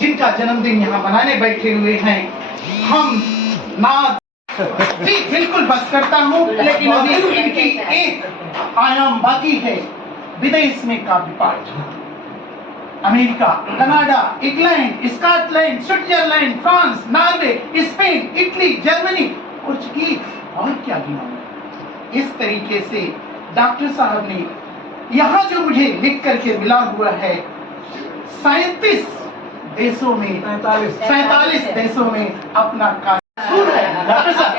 जिनका जन्मदिन यहाँ मनाने बैठे हुए हैं, हम ना जी बिल्कुल बस करता हूँ, लेकिन अभी इनकी एक आयाम बाकी है। विदेश में काफी पाठ, America, Canada, England, Scotland, Switzerland, France, Norway, Spain, Italy, Germany, Portugal और क्या गिनाऊं। इस तरीके से डॉक्टर साहब ने यहाँ जो मुझे लिख करके मिला हुआ है, 37 देशों में, 47 देशों में अपना कार्य। डॉक्टर साहब,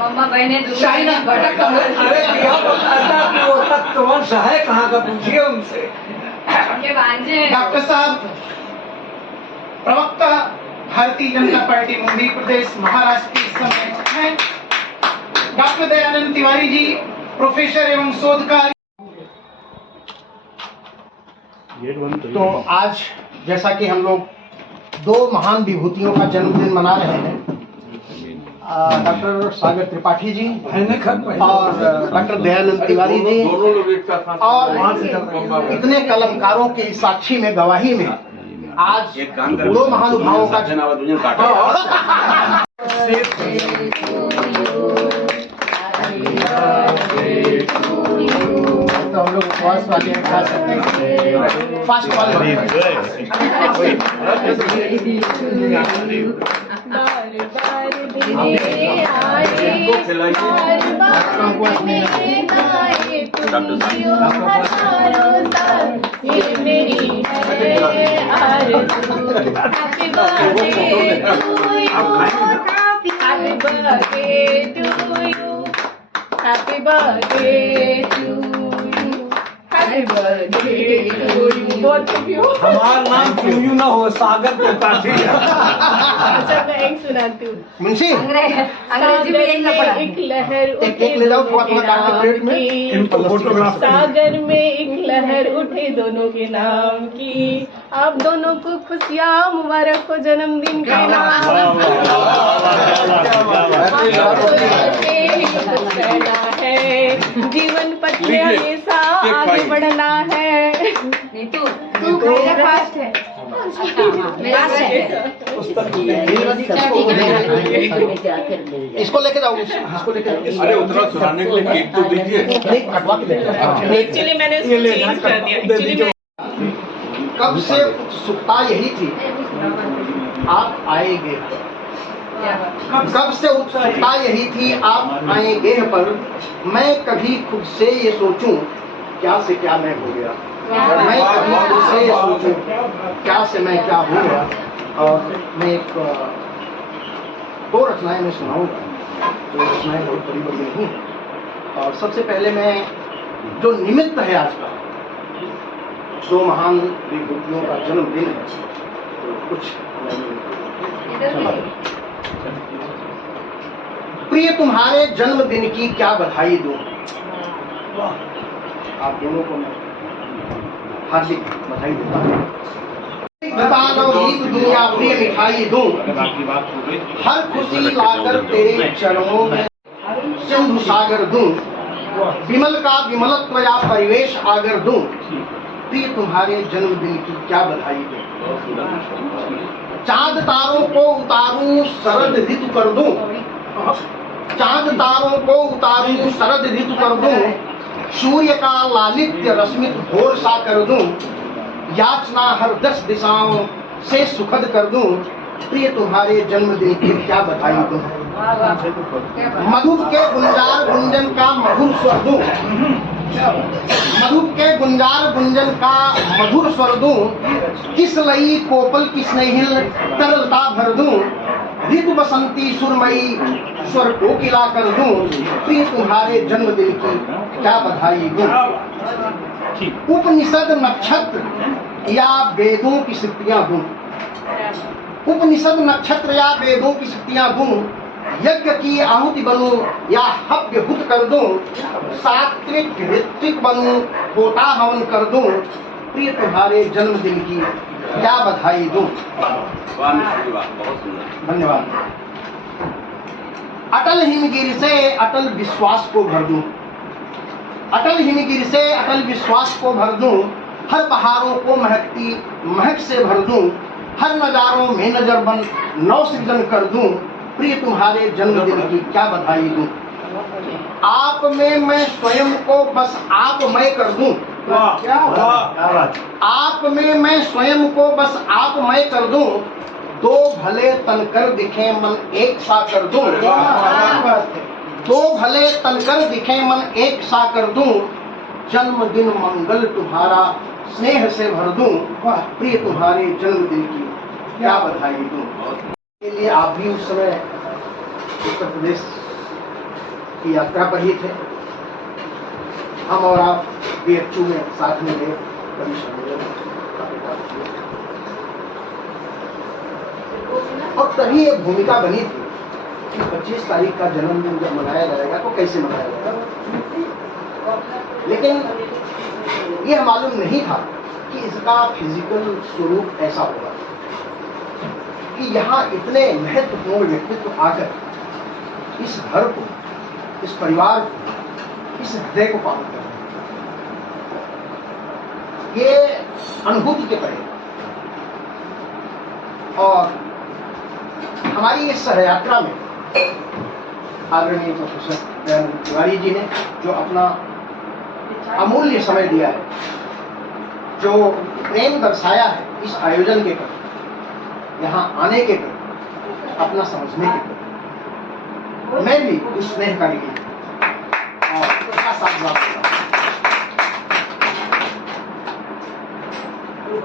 मम्मा बहने चाइना अरे तत्वंश है कहाँ का, पूछिए उनसे। डॉक्टर साहब, प्रवक्ता भारतीय जनता पार्टी मुंबई प्रदेश महाराष्ट्र के इस समय हैं। डॉक्टर दयानंद तिवारी जी प्रोफेसर एवं शोधकार। तो आज जैसा कि हम लोग दो महान विभूतियों का जन्मदिन मना रहे हैं, डॉक्टर सागर त्रिपाठी जी और डॉक्टर दयानंद तिवारी जी, और इतने कलमकारों की साक्षी में, गवाही में आज दो महानुभावों का तो हम लोग उपवास वाले खा सकते हैं, फास्ट वाले। Happy birthday to you. Happy birthday to you. Both of you. हमारा नाम क्यों ना हो, सागर त्रिपाठी। अच्छा मैं एक सुनाती हूँ। मुंशी अंग्रेजी में एक लहर एक ले जाओ थोड़ा थोड़ा काट के प्लेट में। इनको फोटोग्राफ सागर में एक लहर उठे दोनों के नाम की, आप दोनों को खुशियाँ मुबारक हो जन्मदिन के नाम। है जीवन पथ में हमेशा आगे बढ़ना है। नहीं तू मेरा फास्ट है। मेरा इसको लेके जाओ, इसको लेके जाओ। अरे उतना सुनाने के लिए केक तो दीजिए। नहीं, कटवा के लेके एक्चुअली मैंने चेंज कर दिया। एक्चुअली कब से उत्सुकता यही थी आप आएंगे, कब से उत्सुकता यही थी आप आएंगे, पर मैं कभी खुद से ये सोचूं क्या से क्या मैं हो गया, मैं कभी खुद से ये सोचूं क्या से मैं क्या हो गया। और मैं एक दो रचनाएं मैं सुनाऊंगा, तो रचनाएं बहुत बड़ी बड़ी नहीं है। और सबसे पहले मैं जो निमित्त है आज का, दो महान विभूतियों का जन्मदिन है, तो कुछ प्रिय तुम्हारे जन्मदिन की क्या बधाई दूं, आप दोनों को मैं हार्दिक बधाई देता हूँ। गीत दुनिया प्रिय मिठाई दूं, हर खुशी लाकर तेरे चरणों में सिंधु सागर दूं, विमल का विमलत्व या परिवेश आगर दूं, प्रिय तुम्हारे जन्मदिन की क्या बधाई दूं। चांद तारों को उतारूं शरद ऋतु कर दूं, चांद तारों को उतारूं शरद ऋतु कर दूं, सूर्य का लालित्य रश्मित भोर सा कर दूं, याचना हर 10 दिशाओं से सुखद कर दूं, प्रिय तुम्हारे जन्मदिन की क्या बधाई दूं। मधुप के गुंजार गुंजन का मधुर स्वर दूं, मधुप के गुंजार गुंजन का मधुर स्वर दूं, किस लई कोपल की स्नेहिल तरलता भर दूं, ऋतु बसंती सुरमई स्वर कोकिला कर दूं, प्रिय तुम्हारे जन्मदिन की क्या बधाई दूं। उपनिषद नक्षत्र या वेदों की शक्तियां दूं, उपनिषद नक्षत्र या वेदों की शक्तियां दूं, यज्ञ की आहुति बनूं या हव्य हुत कर दूं, सात्विक ऋत्विक बनूं होता हवन कर दूं, प्रिय तुम्हारे जन्मदिन की क्या बधाई दूं। धन्यवाद। अटल हिमगिरी से अटल विश्वास को भर दूं, अटल हिमगिरी से अटल विश्वास को भर दूं, हर पहाड़ों को महकती महक से भर दूं, हर नजारों में नजर बन नौ सृजन कर दूं, प्रिय तुम्हारे जन्मदिन की क्या बधाई दूं। आप में मैं स्वयं को बस आप मैं कर दूं, क्या बात। आप में मैं स्वयं को बस आप मैं कर दूं, दो भले तनकर दिखे मन एक सा कर दूं, दो भले तनकर दिखे मन एक सा कर दूं, जन्मदिन मंगल तुम्हारा स्नेह से भर दूं, प्रिय तुम्हारे जन्मदिन की क्या बधाई दूं। के लिए आप भी उस समय उत्तर प्रदेश की यात्रा पर ही थे, हम और आप BHU में साथ में गए कवि सम्मेलन और तभी एक भूमिका बनी थी कि 25 तारीख का जन्मदिन जब मनाया जाएगा तो कैसे मनाया जाएगा, लेकिन यह मालूम नहीं था कि इसका फिजिकल स्वरूप ऐसा होगा कि यहाँ इतने महत्वपूर्ण व्यक्तित्व आकर इस घर को, इस परिवार को, इस हृदय को पावन कर ये अनुभूति के परे। और हमारी इस यात्रा में आदरणीय प्रोफेसर दयानंद तिवारी जी ने जो अपना अमूल्य समय दिया है, जो प्रेम दर्शाया है इस आयोजन के प्रति, यहाँ आने के प्रति, अपना समझने के प्रति, मैं भी उस स्नेह का ऋणी और उसका साथ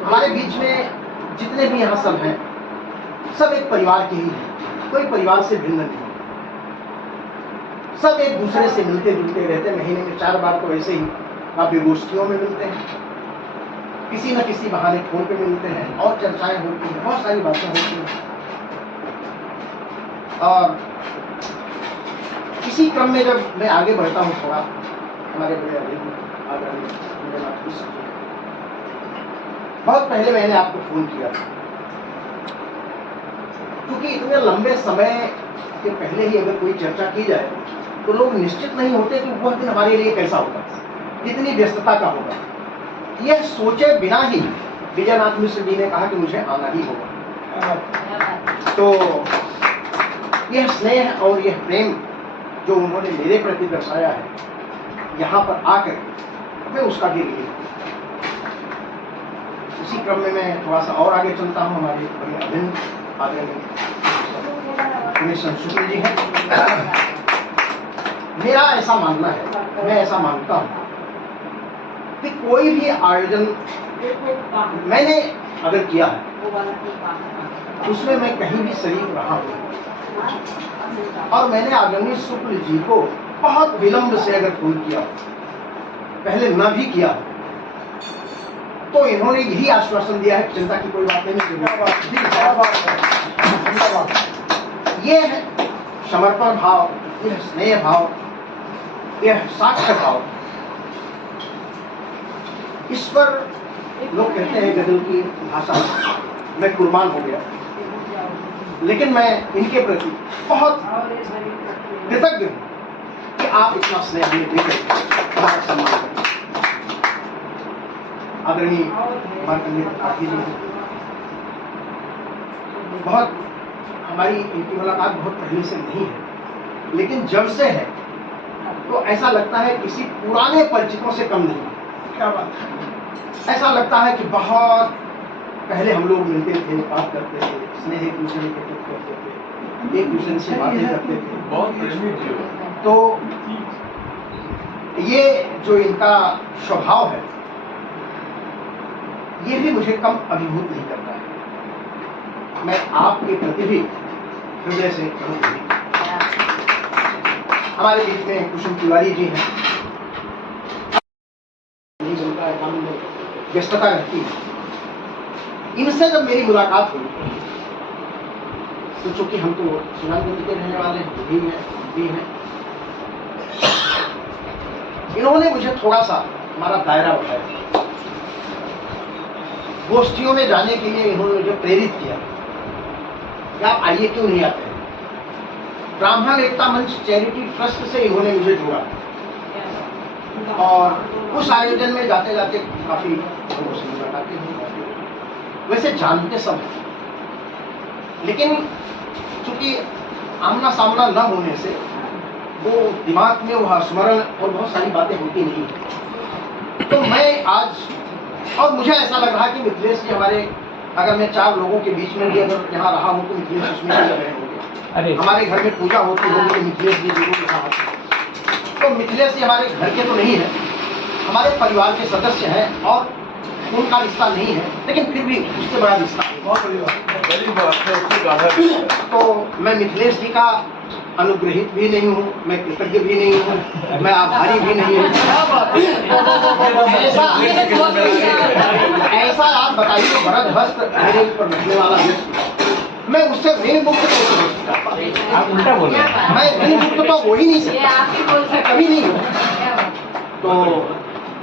हमारे बीच में जितने भी यहाँ सब हैं, सब एक परिवार के ही हैं, कोई परिवार से भिन्न नहीं, सब एक दूसरे से मिलते जुलते रहते। महीने में 4 बार तो ऐसे ही काव्य गोष्ठियों में मिलते हैं, किसी न किसी बहाने फोन पे मिलते हैं और चर्चाएं होती हैं, बहुत सारी बातें होती हैं। और इसी क्रम में जब मैं आगे बढ़ता हूँ थोड़ा, हमारे बड़े बहुत पहले मैंने आपको फोन किया था, क्योंकि इतने लंबे समय के पहले ही अगर कोई चर्चा की जाए तो लोग निश्चित नहीं होते कि वह दिन हमारे लिए कैसा होगा, कितनी व्यस्तता का होगा। यह सोचे बिना ही विजयनाथ मिश्र जी ने कहा कि मुझे आना ही होगा। तो यह स्नेह और यह प्रेम जो उन्होंने मेरे प्रति दर्शाया है, यहाँ पर आकर मैं उसका भी ऋणी हूँ। इसी क्रम में मैं थोड़ा सा और आगे चलता हूँ। हमारे बड़े अभिन्न आदरणीय शुक्ल जी हैं। मेरा ऐसा मानना है, मैं ऐसा मानता हूँ कि कोई भी आयोजन मैंने अगर किया है उसमें मैं कहीं भी शरीक रहा हूँ, और मैंने आदरणीय शुक्ल जी को बहुत विलंब से अगर फोन किया, पहले न भी किया, तो इन्होंने यही आश्वासन दिया है कि चिंता की कोई बात नहीं। ये है समर्पण भाव, यह स्नेह भाव, यह साक्ष्य भाव। इस पर लोग कहते हैं गजल की भाषा में कुर्बान हो गया, लेकिन मैं इनके प्रति बहुत कृतज्ञ हूँ कि आप इतना स्नेह हमें देकर हमारा सम्मान करें। आदरणीय मार्कंडेय त्रिपाठी जी, बहुत हमारी इनकी मुलाकात बहुत पहले से नहीं है, लेकिन जब से है तो ऐसा लगता है किसी पुराने परिचितों से कम नहीं। क्या बात है, ऐसा लगता है कि बहुत पहले हम लोग मिलते थे, बात करते थे, स्नेह एक दूसरे के प्रति करते थे, एक दूसरे से बातें करते थे। बहुत तो ये जो इनका स्वभाव है, ये भी मुझे कम अभिभूत नहीं करता है। मैं आपके प्रति भी हृदय से हमारे बीच में कुसुम तिवारी जी हैं, नहीं मिलता है, काम में व्यस्तता रहती है। इनसे जब मेरी मुलाकात हुई तो चूंकि हम तो सुनानगंज के रहने वाले भी हैं, इन्होंने मुझे थोड़ा सा हमारा दायरा बढ़ाया, गोष्ठियों में जाने के लिए इन्होंने मुझे प्रेरित किया कि आप आइए, क्यों नहीं आते। ब्राह्मण एकता मंच चैरिटी ट्रस्ट से इन्होंने मुझे जोड़ा, और उस आयोजन में जाते जाते काफी लोगों से मुलाकातें हुई। वैसे जानते सब, लेकिन चूंकि आमना सामना न होने से वो दिमाग में वह स्मरण और बहुत सारी बातें होती नहीं है। तो मैं आज, और मुझे ऐसा लग रहा कि मिथिलेश जी हमारे, अगर मैं 4 लोगों के बीच में भी अगर यहाँ रहा हूँ तो मिथिलेश उसमें भी रहे होंगे। हमारे घर में पूजा होती होगी तो मिथिलेश जी जरूर यहाँ आते हैं। तो मिथिलेश जी हमारे घर के तो नहीं है, हमारे परिवार के सदस्य हैं और उनका रिश्ता नहीं है, लेकिन फिर भी उससे बड़ा रिश्ता है। बड़ी बात है, उससे गाढ़ा रिश्ता है। तो मैं मिथिलेश जी का अनुग्रहित भी नहीं हूँ, मैं कृतज्ञ भी नहीं हूँ, मैं आभारी भी नहीं हूँ। ऐसा आप बताइए, भरत हस्त मेरे ऊपर रखने वाला व्यक्ति, मैं उससे ऋण मुक्त कैसे हो सकता? आप उल्टा बोल रहे हैं। मैं ऋण मुक्त तो हो ही नहीं सकता, कभी नहीं हो। तो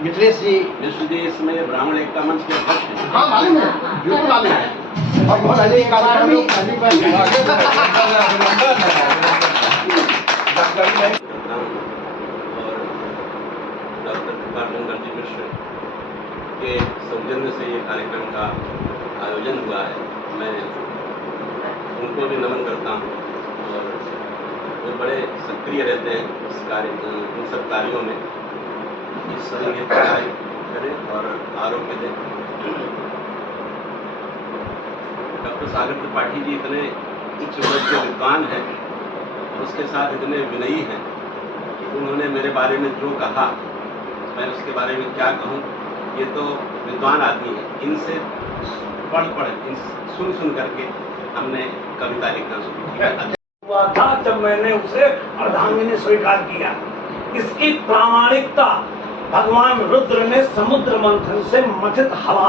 मिथिलेश जी, जी इसमें ब्राह्मण एकता मंच के अध्यक्ष हैं। हाँ मालूम है, बिल्कुल मालूम है, और बहुत अच्छे कार्यक्रम भी और डॉक्टर कृपानंदन जी मिश्र के सौजन्य से ये कार्यक्रम का आयोजन हुआ है। मैं उनको भी नमन करता हूँ और वो बड़े सक्रिय रहते हैं इस कार्य, इन सब कार्यों में। इस सभी के कार्य करें और आरोग्य दें। डॉक्टर सागर त्रिपाठी जी इतने उच्च वर्ग के विद्वान हैं और उसके साथ इतने विनयी हैं कि उन्होंने मेरे बारे में जो कहा, मैं उसके बारे में क्या कहूँ। ये तो विद्वान आदमी है, इनसे पढ़ सुन करके हमने कविता लिखना शुरू किया। हुआ था जब मैंने उसे अर्धांगिनी स्वीकार किया। इसकी प्रामाणिकता भगवान रुद्र ने समुद्र मंथन से मथित हवा